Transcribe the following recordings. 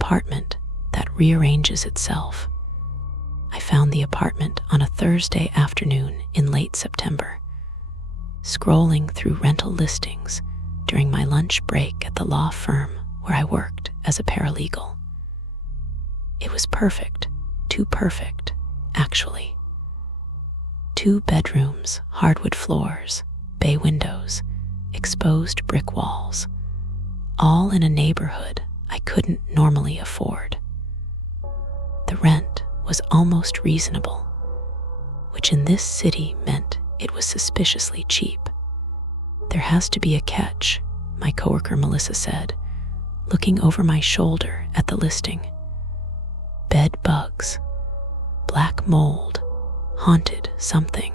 apartment that rearranges itself. I found the apartment on a Thursday afternoon in late September, scrolling through rental listings during my lunch break at the law firm where I worked as a paralegal. It was perfect, too perfect, actually. 2 bedrooms, hardwood floors, bay windows, exposed brick walls, all in a neighborhood I couldn't normally afford. The rent was almost reasonable, which in this city meant it was suspiciously cheap. "There has to be a catch," my coworker Melissa said, looking over my shoulder at the listing. "Bed bugs, black mold, haunted something."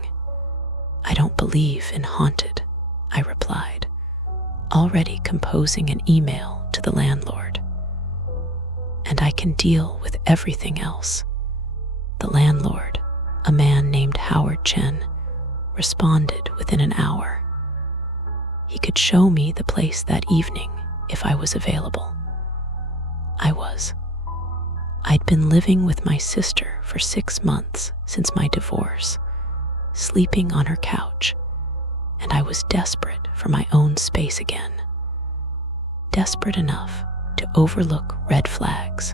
"I don't believe in haunted," I replied, already composing an email to the landlord. "And I can deal with everything else." The landlord, a man named Howard Chen, responded within an hour. He could show me the place that evening if I was available. I was. I'd been living with my sister for 6 months since my divorce, sleeping on her couch, and I was desperate for my own space again. Desperate enough to overlook red flags.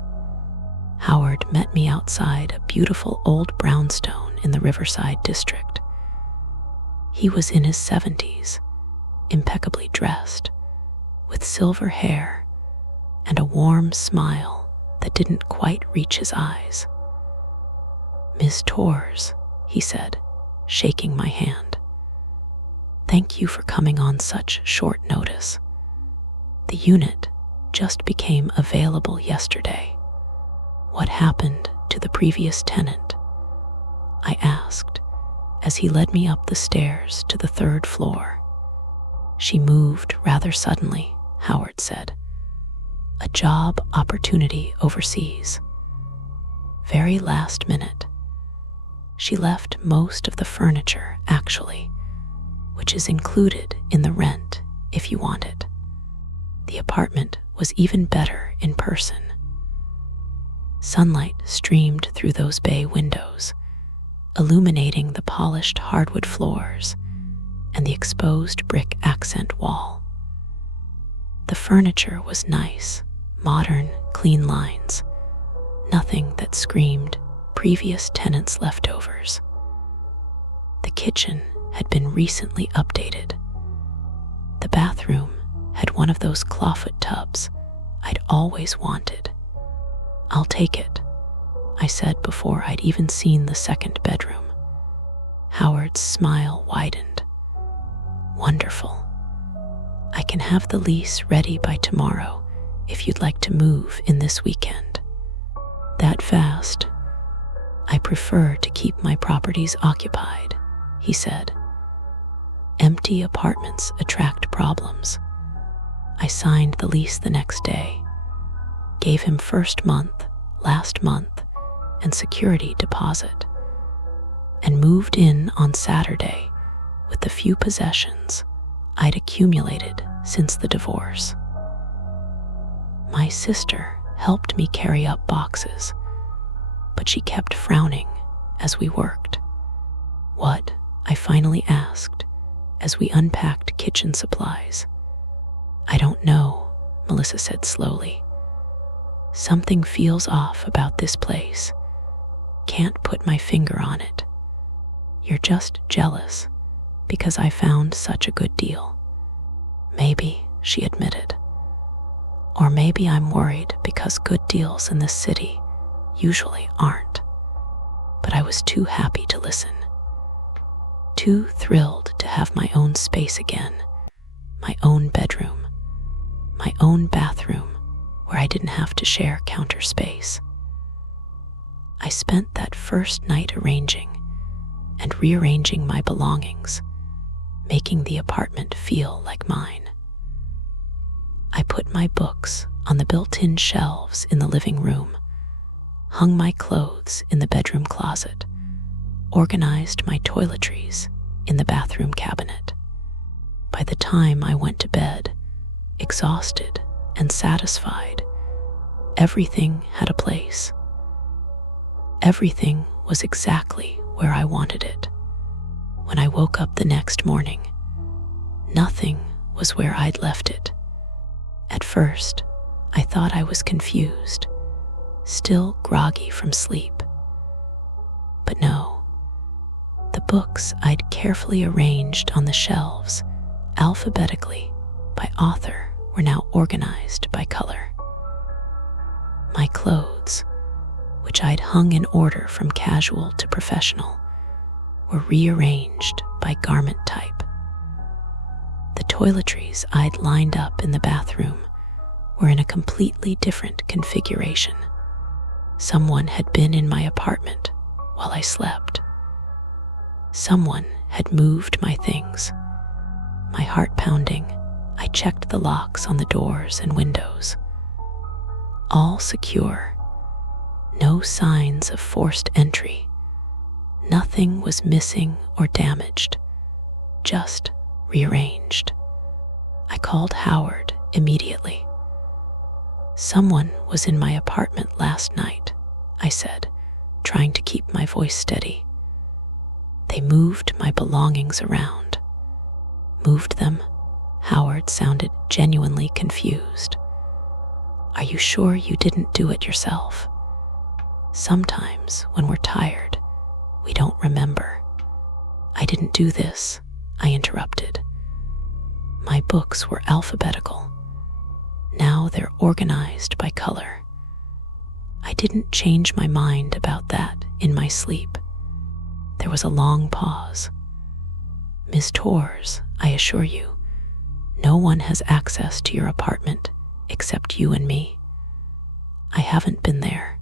Howard met me outside a beautiful old brownstone in the Riverside district. He was in his 70s, impeccably dressed, with silver hair and a warm smile that didn't quite reach his eyes. "Ms. Torres," he said, shaking my hand. "Thank you for coming on such short notice. The unit just became available yesterday." "What happened to the previous tenant?" I asked as he led me up the stairs to the 3rd floor. "She moved rather suddenly," Howard said. "A job opportunity overseas. Very last minute. She left most of the furniture, actually, which is included in the rent if you want it. The apartment was even better in person. Sunlight streamed through those bay windows, illuminating the polished hardwood floors and the exposed brick accent wall. The furniture was nice, modern, clean lines, nothing that screamed previous tenants' leftovers. The kitchen had been recently updated. The bathroom had one of those clawfoot tubs I'd always wanted. "I'll take it," I said before I'd even seen the 2nd bedroom. Howard's smile widened. "Wonderful. I can have the lease ready by tomorrow if you'd like to move in this weekend." "That fast?" "I prefer to keep my properties occupied," he said. "Empty apartments attract problems." I signed the lease the next day, gave him first month, last month, and security deposit, and moved in on Saturday with the few possessions I'd accumulated since the divorce. My sister helped me carry up boxes, but she kept frowning as we worked. "What?" I finally asked as we unpacked kitchen supplies. "I don't know," Melissa said slowly. "Something feels off about this place. Can't put my finger on it. You're just jealous because I found such a good deal." "Maybe," she admitted. "Or maybe I'm worried because good deals in this city usually aren't." But I was too happy to listen. Too thrilled to have my own space again, my own bedroom, my own bathroom where I didn't have to share counter space. I spent that first night arranging and rearranging my belongings, making the apartment feel like mine. I put my books on the built-in shelves in the living room, hung my clothes in the bedroom closet, organized my toiletries in the bathroom cabinet. By the time I went to bed, exhausted and satisfied, Everything had a place. Everything was exactly where I wanted it. When I woke up the next morning, nothing was where I'd left it. At first, I thought I was confused, still groggy from sleep. But no, the books I'd carefully arranged on the shelves, alphabetically by author, were now organized by color. My clothes, which I'd hung in order from casual to professional, were rearranged by garment type. The toiletries I'd lined up in the bathroom were in a completely different configuration. Someone had been in my apartment while I slept. Someone had moved my things. My heart pounding, I checked the locks on the doors and windows. All secure. No signs of forced entry. Nothing was missing or damaged, just rearranged. I called Howard immediately. "Someone was in my apartment last night," I said, trying to keep my voice steady. "They moved my belongings around." "Moved them?" Howard sounded genuinely confused. "Are you sure you didn't do it yourself? Sometimes when we're tired, we don't remember." "I didn't do this," I interrupted. "My books were alphabetical. Now they're organized by color. I didn't change my mind about that in my sleep." There was a long pause. "Ms. Torres, I assure you, no one has access to your apartment except you and me. I haven't been there.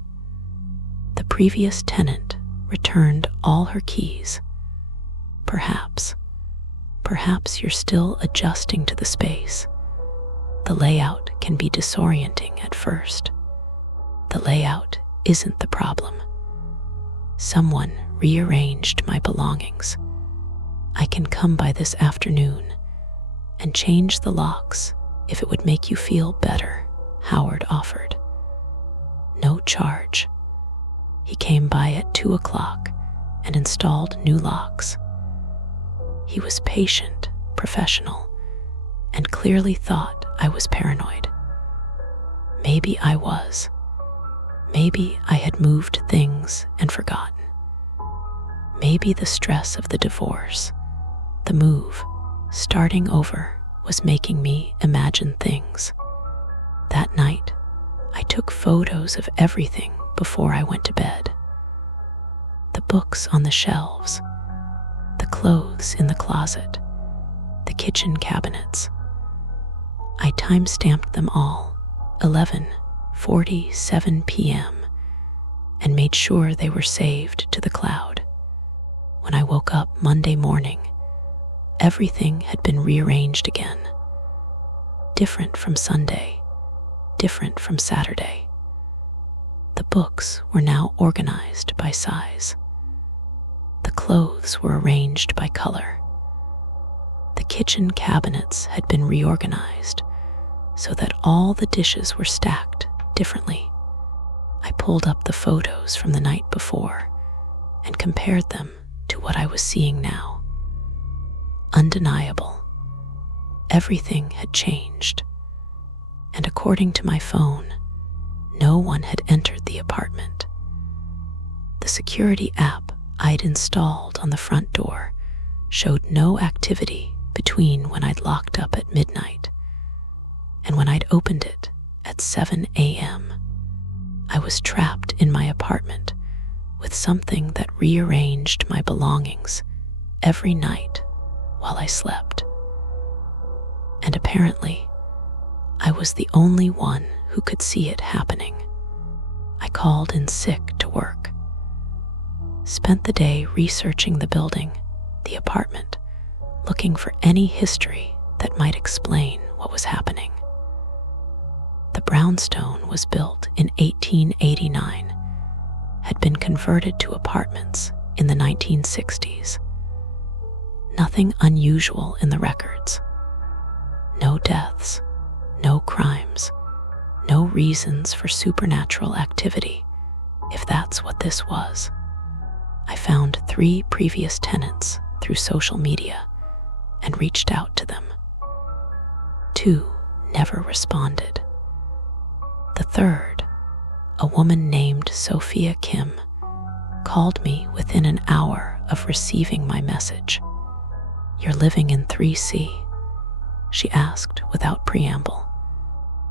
The previous tenant returned all her keys. Perhaps you're still adjusting to the space. The layout can be disorienting at first. The layout isn't the problem. Someone rearranged my belongings. I can come by this afternoon and change the locks if it would make you feel better," Howard offered. "No charge." He came by at 2 o'clock and installed new locks. He was patient, professional, and clearly thought I was paranoid. Maybe I was. Maybe I had moved things and forgotten. Maybe the stress of the divorce, the move, starting over, was making me imagine things. That night, I took photos of everything before I went to bed. The books on the shelves, the clothes in the closet, the kitchen cabinets. I time-stamped them all, 11:47 p.m., and made sure they were saved to the cloud. When I woke up Monday morning, everything had been rearranged again. Different from Sunday, different from Saturday. The books were now organized by size. The clothes were arranged by color. The kitchen cabinets had been reorganized so that all the dishes were stacked differently. I pulled up the photos from the night before and compared them to what I was seeing now. Undeniable. Everything had changed. And according to my phone, no one had entered the apartment. The security app I'd installed on the front door showed no activity between when I'd locked up at midnight and when I'd opened it at 7 a.m. I was trapped in my apartment with something that rearranged my belongings every night while I slept. And apparently, I was the only one who could see it happening. I called in sick to work. Spent the day researching the building, the apartment, looking for any history that might explain what was happening. The brownstone was built in 1889, had been converted to apartments in the 1960s. Nothing unusual in the records. No deaths, no crimes, No reasons for supernatural activity, if that's what this was. I found 3 previous tenants through social media and reached out to them. 2 never responded. The third, a woman named Sophia Kim, called me within an hour of receiving my message. "You're living in 3C?" she asked without preamble.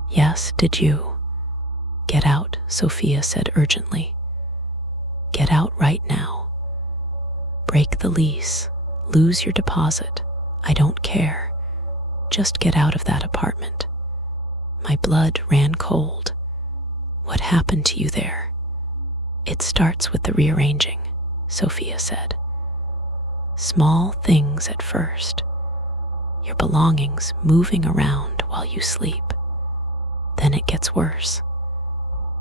"Yes, did you?" "Get out," Sophia said urgently. "Get out right now. Break the lease, lose your deposit. I don't care. Just get out of that apartment." My blood ran cold. "What happened to you there?" "It starts with the rearranging," Sophia said. "Small things at first. Your belongings moving around while you sleep. Then it gets worse.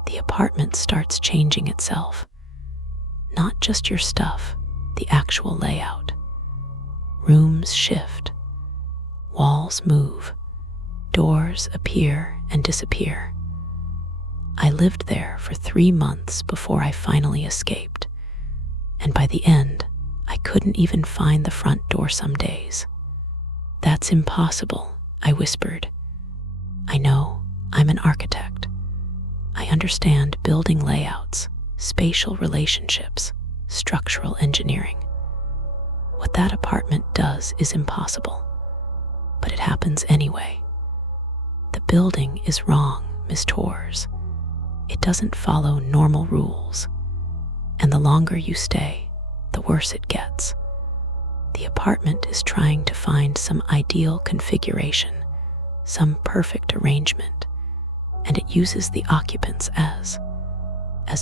The apartment starts changing itself. Not just your stuff, the actual layout. Rooms shift. Walls move. Doors appear and disappear. I lived there for 3 months before I finally escaped, and by the end, I couldn't even find the front door some days. "That's impossible," I whispered. "I know, I'm an architect. I understand building layouts, spatial relationships, structural engineering. What that apartment does is impossible, but it happens anyway. The building is wrong, Miss Torres. It doesn't follow normal rules, and the longer you stay, the worse it gets. The apartment is trying to find some ideal configuration, some perfect arrangement, and it uses the occupants as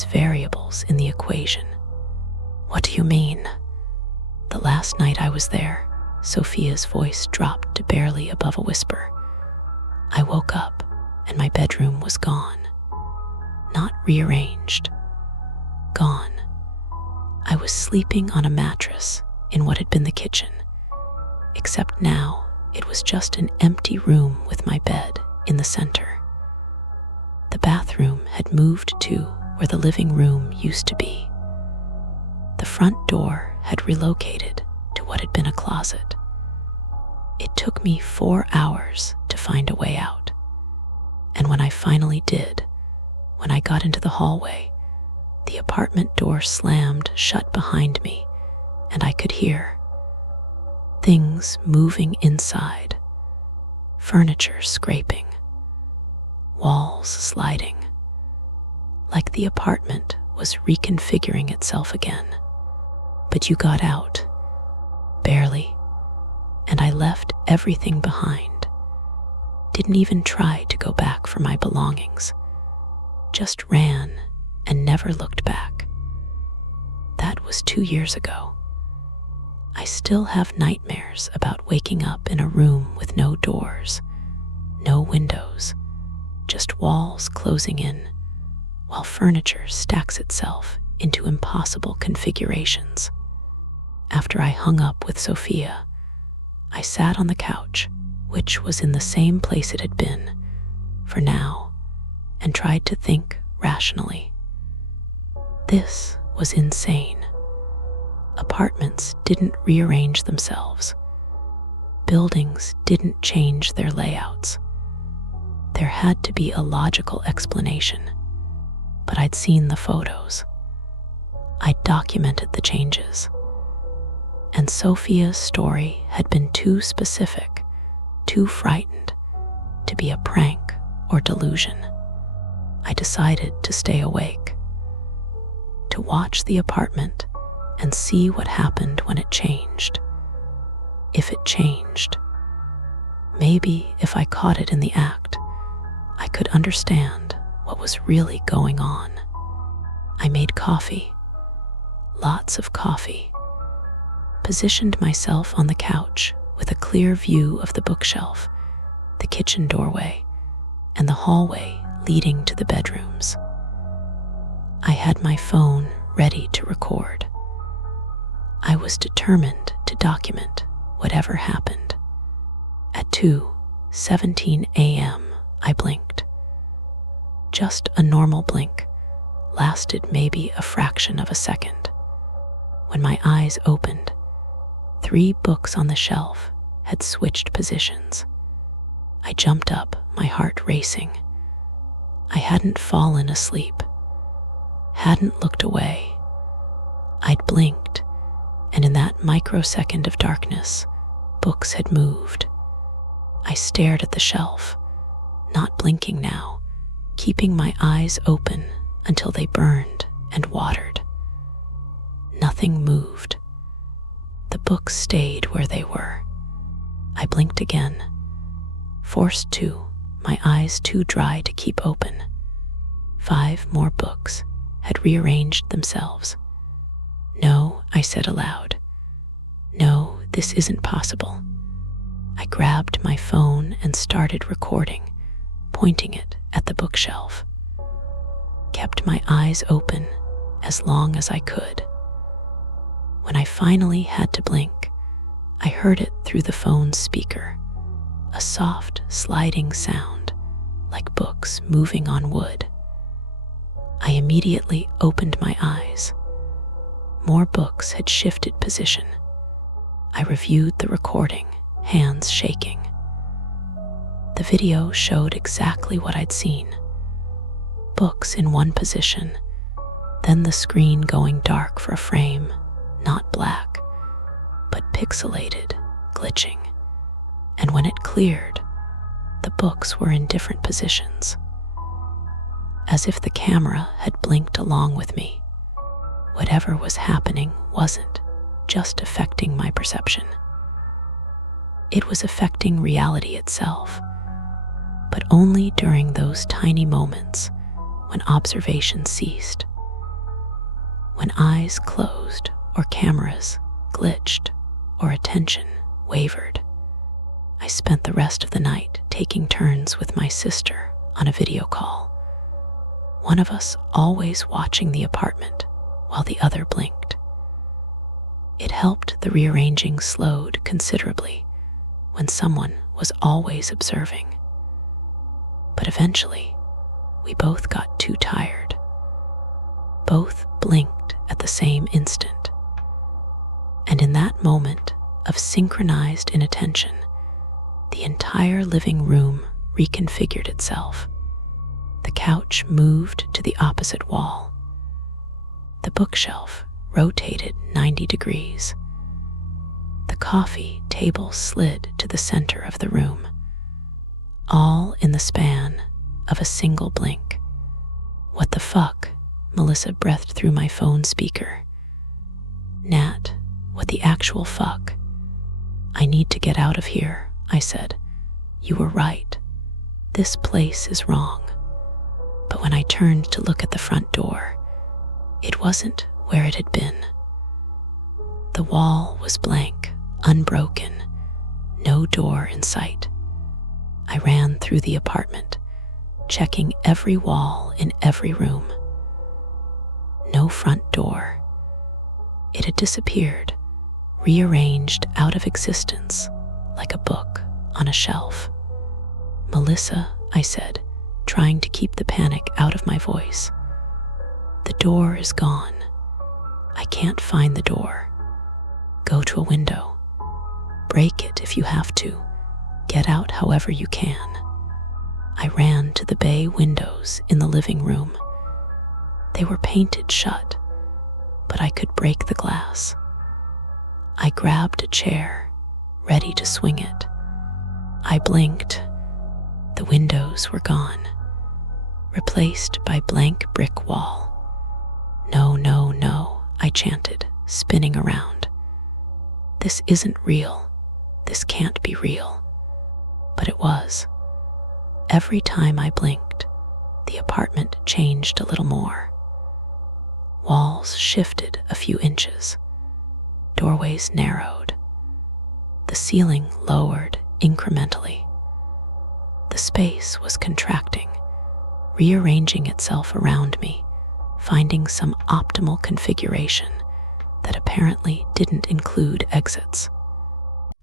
variables in the equation." "What do you mean?" "The last night I was there," Sophia's voice dropped to barely above a whisper, "I woke up and my bedroom was gone. Not rearranged. Gone. I was sleeping on a mattress in what had been the kitchen, except now it was just an empty room with my bed in the center. The bathroom had moved to where the living room used to be. The front door had relocated to what had been a closet. It took me 4 hours to find a way out. And when I finally did, when I got into the hallway, the apartment door slammed shut behind me, and I could hear things moving inside, furniture scraping, walls sliding, like the apartment was reconfiguring itself again. But you got out, barely, and I left everything behind. Didn't even try to go back for my belongings. Just ran and never looked back. That was 2 years ago. I still have nightmares about waking up in a room with no doors, no windows, just walls closing in, while furniture stacks itself into impossible configurations. After I hung up with Sophia, I sat on the couch, which was in the same place it had been, for now, and tried to think rationally. This was insane. Apartments didn't rearrange themselves. Buildings didn't change their layouts. There had to be a logical explanation, but I'd seen the photos. I'd documented the changes. And Sophia's story had been too specific, too frightened, to be a prank or delusion. I decided to stay awake, to watch the apartment and see what happened when it changed. If it changed, maybe if I caught it in the act, I could understand what was really going on. I made coffee, lots of coffee, positioned myself on the couch with a clear view of the bookshelf, the kitchen doorway, and the hallway leading to the bedrooms. I had my phone ready to record. I was determined to document whatever happened. At 2:17 a.m., I blinked. just a normal blink, lasted maybe a fraction of a second. When my eyes opened, 3 books on the shelf had switched positions. I jumped up, my heart racing. I hadn't fallen asleep, hadn't looked away. I'd blinked, and in that microsecond of darkness, books had moved. I stared at the shelf, not blinking now, keeping my eyes open until they burned and watered. Nothing moved. The books stayed where they were. I blinked again, forced to, my eyes too dry to keep open. 5 more books had rearranged themselves. "No," I said aloud. "No, this isn't possible." I grabbed my phone and started recording, pointing it at the bookshelf. Kept my eyes open as long as I could. When I finally had to blink, I heard it through the phone's speaker, a soft, sliding sound, like books moving on wood. I immediately opened my eyes. More books had shifted position. I reviewed the recording, hands shaking. The video showed exactly what I'd seen. Books in one position, then the screen going dark for a frame, not black, but pixelated, glitching. And when it cleared, the books were in different positions. As if the camera had blinked along with me. Whatever was happening wasn't just affecting my perception. It was affecting reality itself, but only during those tiny moments when observation ceased. When eyes closed or cameras glitched or attention wavered. I spent the rest of the night taking turns with my sister on a video call. One of us always watching the apartment while the other blinked. It helped the rearranging slowed considerably when someone was always observing. But eventually, we both got too tired. Both blinked at the same instant. And in that moment of synchronized inattention, the entire living room reconfigured itself. The couch moved to the opposite wall. The bookshelf rotated 90 degrees. The coffee table slid to the center of the room, all in the span of a single blink. "What the fuck?" Melissa breathed through my phone speaker. "Nat, what the actual fuck?" "I need to get out of here," I said. "You were right. This place is wrong." But when I turned to look at the front door, it wasn't where it had been. The wall was blank, unbroken, no door in sight. I ran through the apartment, checking every wall in every room. No front door. It had disappeared, rearranged out of existence like a book on a shelf. "Melissa," I said, trying to keep the panic out of my voice. "The door is gone. I can't find the door. Go to a window. Break it if you have to. Get out however you can." I ran to the bay windows in the living room. They were painted shut, but I could break the glass. I grabbed a chair, ready to swing it. I blinked. The windows were gone, replaced by blank brick wall. "No, no, no," I chanted, spinning around. "This isn't real. This can't be real." But it was. Every time I blinked, the apartment changed a little more. Walls shifted a few inches. Doorways narrowed. The ceiling lowered incrementally. The space was contracting, rearranging itself around me, finding some optimal configuration that apparently didn't include exits.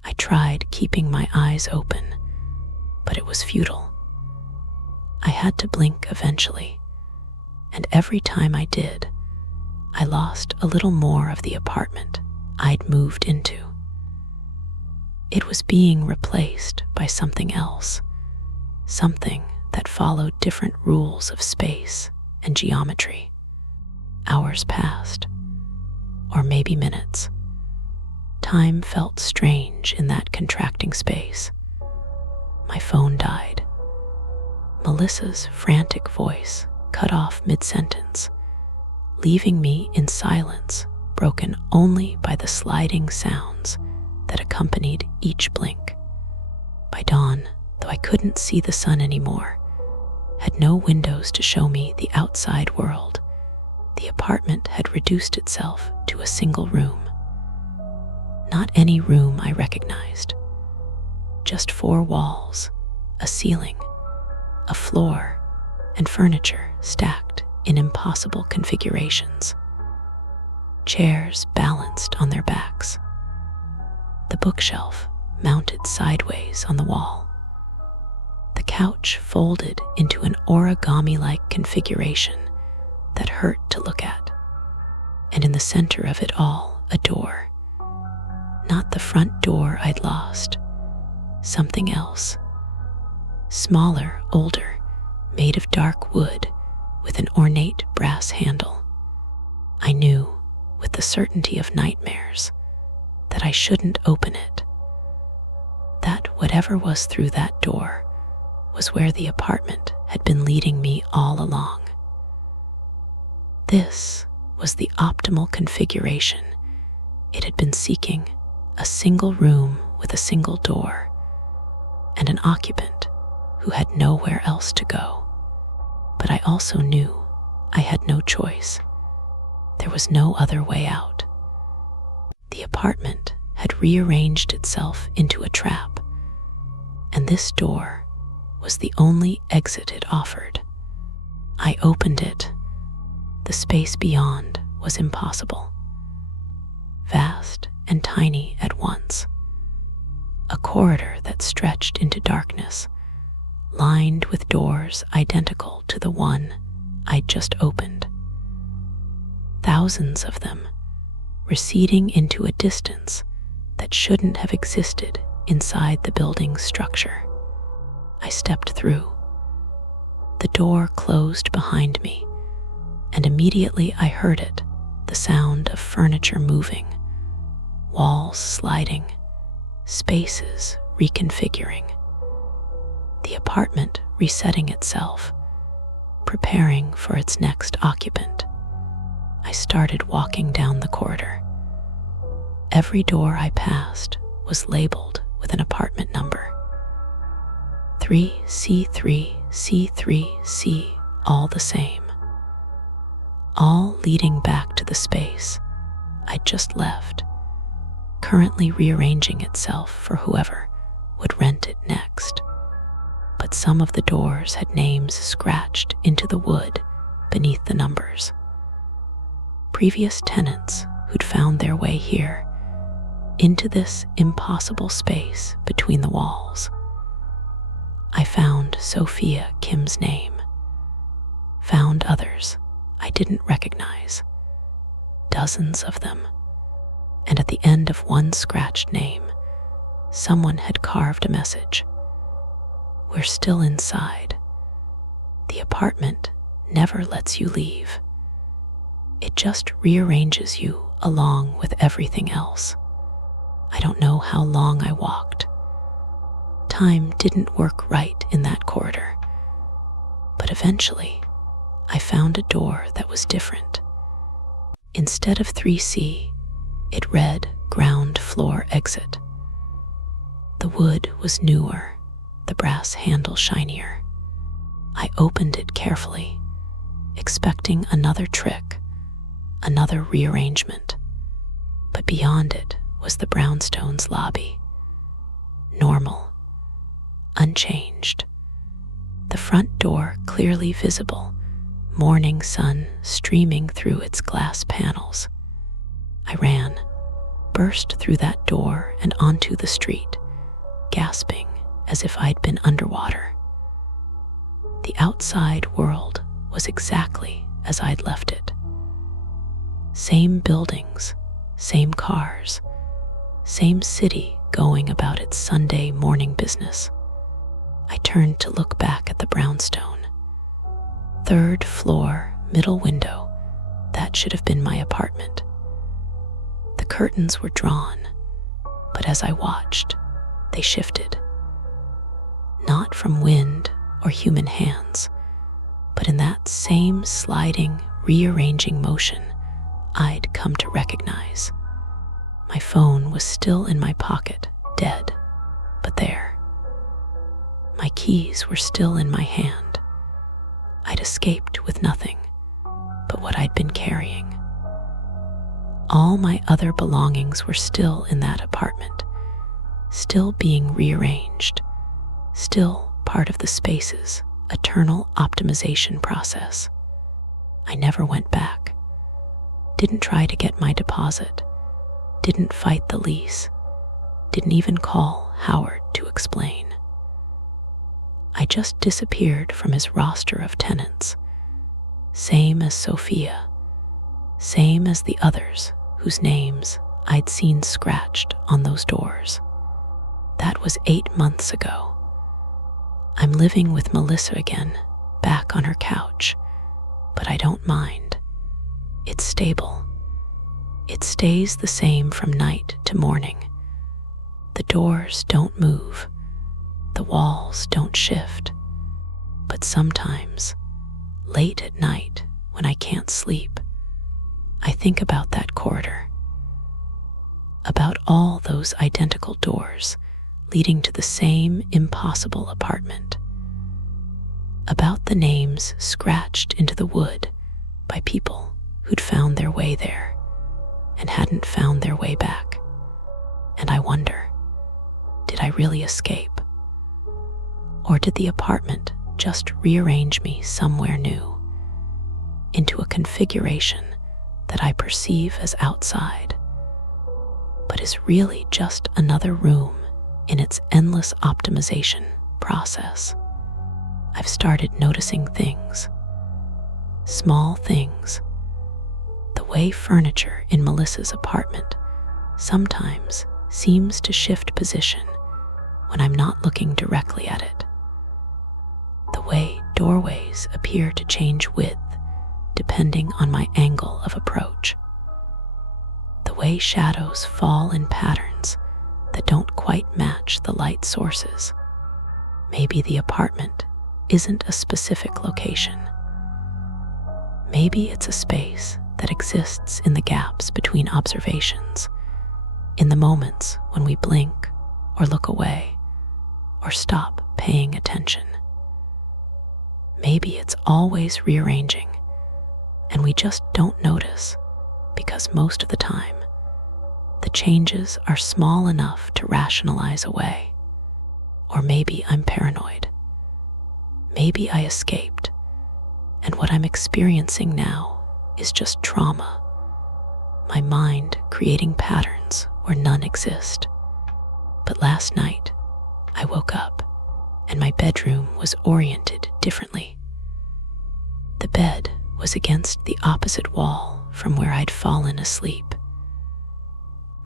I tried keeping my eyes open, but it was futile. I had to blink eventually, and every time I did, I lost a little more of the apartment I'd moved into. It was being replaced by something else, something that followed different rules of space and geometry. Hours passed, or maybe minutes. Time felt strange in that contracting space. My phone died. Melissa's frantic voice cut off mid-sentence, leaving me in silence, broken only by the sliding sounds that accompanied each blink. By dawn, though I couldn't see the sun anymore, had no windows to show me the outside world, the apartment had reduced itself to a single room. Not any room I recognized. Just 4 walls, a ceiling, a floor, and furniture stacked in impossible configurations. Chairs balanced on their backs. The bookshelf mounted sideways on the wall. The couch folded into an origami-like configuration that hurt to look at. And in the center of it all, a door. Not the front door I'd lost. Something else. Smaller, older, made of dark wood with an ornate brass handle. I knew, with the certainty of nightmares, that I shouldn't open it. That whatever was through that door was where the apartment had been leading me all along. This was the optimal configuration it had been seeking, a single room with a single door, and an occupant who had nowhere else to go. But I also knew I had no choice. There was no other way out. The apartment had rearranged itself into a trap, and this door was the only exit it offered. I opened it. The space beyond was impossible. Vast and tiny at once. A corridor that stretched into darkness, lined with doors identical to the one I'd just opened. Thousands of them, receding into a distance that shouldn't have existed inside the building's structure. I stepped through. The door closed behind me, and immediately I heard it, the sound of furniture moving, walls sliding, spaces reconfiguring. The apartment resetting itself, preparing for its next occupant. I started walking down the corridor. Every door I passed was labeled with an apartment number. 3C3, C3C, all the same. All leading back to the space I'd just left, currently rearranging itself for whoever would rent it next. But some of the doors had names scratched into the wood beneath the numbers. Previous tenants who'd found their way here, into this impossible space between the walls. I found Sophia Kim's name, found others I didn't recognize, dozens of them, and at the end of one scratched name, someone had carved a message. We're still inside. The apartment never lets you leave. It just rearranges you along with everything else. I don't know how long I walked. Time didn't work right in that corridor, but eventually I found a door that was different. Instead of 3C, it read ground floor exit. The wood was newer, the brass handle shinier. I opened it carefully, expecting another trick, another rearrangement. But beyond it was the brownstone's lobby. Normal, unchanged. The front door clearly visible, morning sun streaming through its glass panels. I ran, burst through that door and onto the street, gasping as if I'd been underwater. The outside world was exactly as I'd left it. Same buildings, same cars, same city going about its Sunday morning business. I turned to look back at the brownstone. Third floor, middle window. That should have been my apartment. The curtains were drawn, but as I watched, they shifted. Not from wind or human hands, but in that same sliding, rearranging motion I'd come to recognize. My phone was still in my pocket, dead, but there. My keys were still in my hand. I'd escaped with nothing but what I'd been carrying. All my other belongings were still in that apartment, still being rearranged, still part of the space's eternal optimization process. I never went back, didn't try to get my deposit, didn't fight the lease, didn't even call Howard to explain. I just disappeared from his roster of tenants, same as Sophia, same as the others whose names I'd seen scratched on those doors. That was 8 months ago. I'm living with Melissa again, back on her couch, but I don't mind. It's stable. It stays the same from night to morning. The doors don't move. The walls don't shift. But sometimes, late at night, when I can't sleep, I think about that corridor, about all those identical doors leading to the same impossible apartment, about the names scratched into the wood by people who'd found their way there and hadn't found their way back. And I wonder, did I really escape? Or did the apartment just rearrange me somewhere new, into a configuration that I perceive as outside, but is really just another room in its endless optimization process? I've started noticing things, small things. The way furniture in Melissa's apartment sometimes seems to shift position when I'm not looking directly at it. The way doorways appear to change width depending on my angle of approach. The way shadows fall in patterns that don't quite match the light sources. Maybe the apartment isn't a specific location. Maybe it's a space that exists in the gaps between observations, in the moments when we blink or look away or stop paying attention. Maybe it's always rearranging, and we just don't notice because most of the time, the changes are small enough to rationalize away. Or maybe I'm paranoid. Maybe I escaped, and what I'm experiencing now is just trauma, my mind creating patterns where none exist. But last night, I woke up, and my bedroom was oriented differently. The bed was against the opposite wall from where I'd fallen asleep.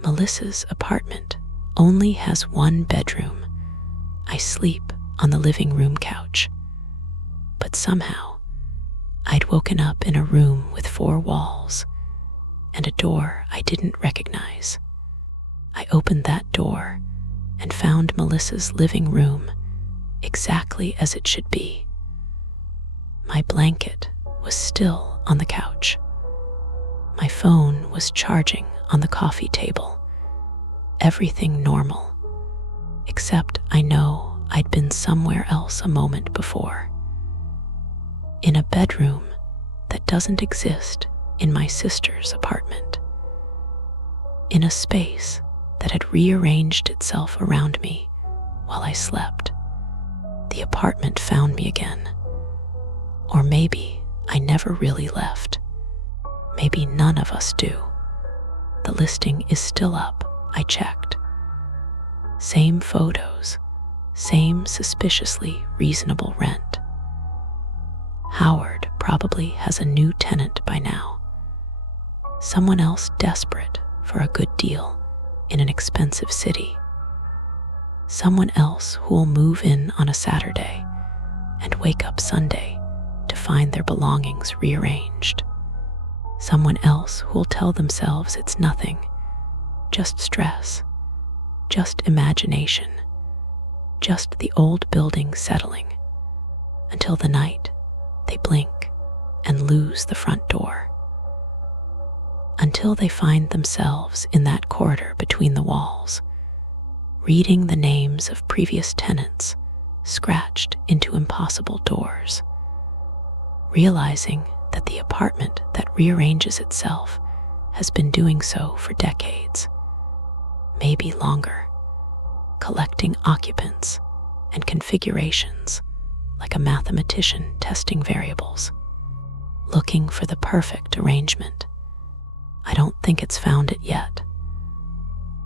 Melissa's apartment only has one bedroom. I sleep on the living room couch. But somehow, I'd woken up in a room with 4 walls and a door I didn't recognize. I opened that door and found Melissa's living room exactly as it should be. My blanket was still on the couch. My phone was charging on the coffee table. Everything normal, except I know I'd been somewhere else a moment before. In a bedroom that doesn't exist in my sister's apartment. In a space that had rearranged itself around me while I slept. The apartment found me again. Or maybe I never really left. Maybe none of us do. The listing is still up, I checked. Same photos, same suspiciously reasonable rent. Howard probably has a new tenant by now. Someone else desperate for a good deal in an expensive city. Someone else who will move in on a Saturday and wake up Sunday to find their belongings rearranged. Someone else who will tell themselves it's nothing, just stress, just imagination, just the old building settling, until the night they blink and lose the front door. Until they find themselves in that corridor between the walls, reading the names of previous tenants scratched into impossible doors, realizing that the apartment that rearranges itself has been doing so for decades, maybe longer, collecting occupants and configurations like a mathematician testing variables, looking for the perfect arrangement. I don't think it's found it yet.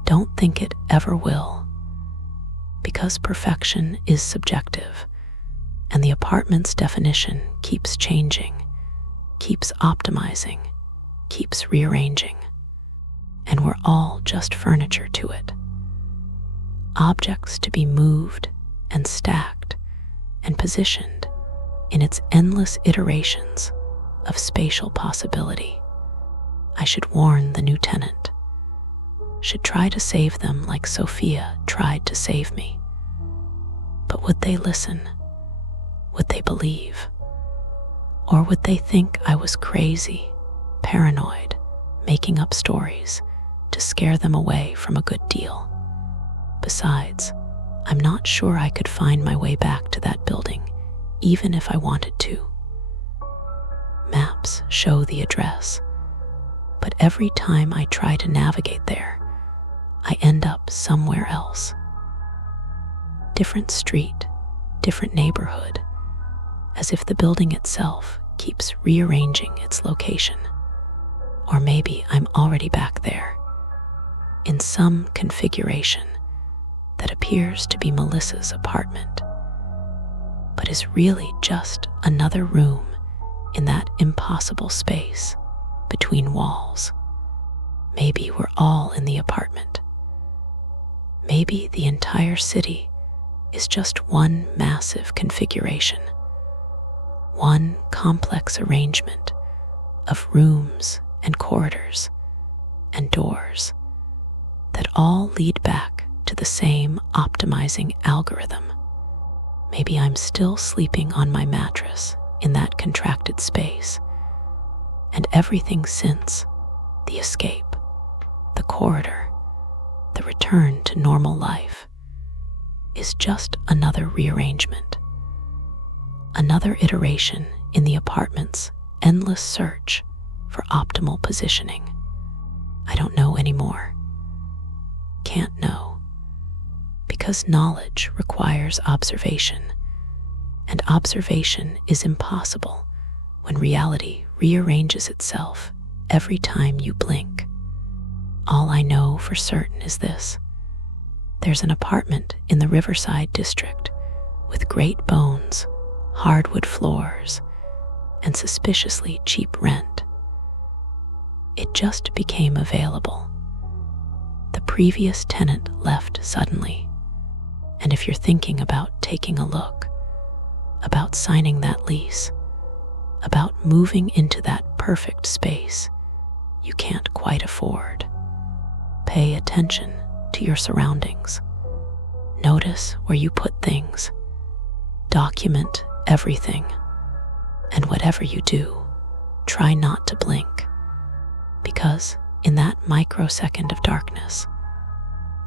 Don't think it ever will, because perfection is subjective, and the apartment's definition keeps changing, keeps optimizing, keeps rearranging, and we're all just furniture to it. Objects to be moved and stacked and positioned in its endless iterations of spatial possibility. I should warn the new tenant, should try to save them like Sophia tried to save me. But would they listen? Would they believe? Or would they think I was crazy, paranoid, making up stories to scare them away from a good deal? Besides, I'm not sure I could find my way back to that building, even if I wanted to. Maps show the address, but every time I try to navigate there, I end up somewhere else. Different street, different neighborhood, as if the building itself keeps rearranging its location. Or maybe I'm already back there, in some configuration that appears to be Melissa's apartment, but is really just another room in that impossible space between walls. Maybe we're all in the apartment. Maybe the entire city is just one massive configuration, one complex arrangement of rooms and corridors and doors that all lead back to the same optimizing algorithm. Maybe I'm still sleeping on my mattress in that contracted space, and everything since the escape, the corridor, the return to normal life is just another rearrangement, another iteration in the apartment's endless search for optimal positioning. I don't know anymore. Can't know, because knowledge requires observation, and observation is impossible when reality rearranges itself every time you blink. All I know for certain is this: there's an apartment in the Riverside district with great bones, hardwood floors, and suspiciously cheap rent. It just became available. The previous tenant left suddenly, and if you're thinking about taking a look, about signing that lease, about moving into that perfect space you can't quite afford, pay attention to your surroundings. Notice where you put things. Document everything. And whatever you do, try not to blink, because in that microsecond of darkness,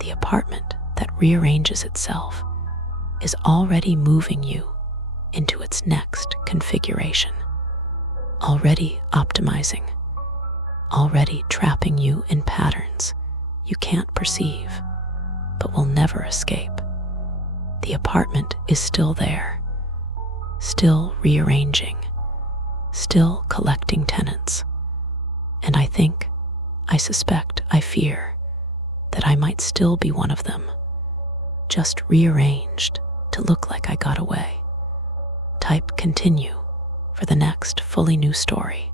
the apartment that rearranges itself is already moving you into its next configuration, already optimizing, already trapping you in patterns you can't perceive but will never escape. The apartment is still there, still rearranging, still collecting tenants, and I suspect, I fear that I might still be one of them, just rearranged to look like I got away. Type continue for the next fully new story.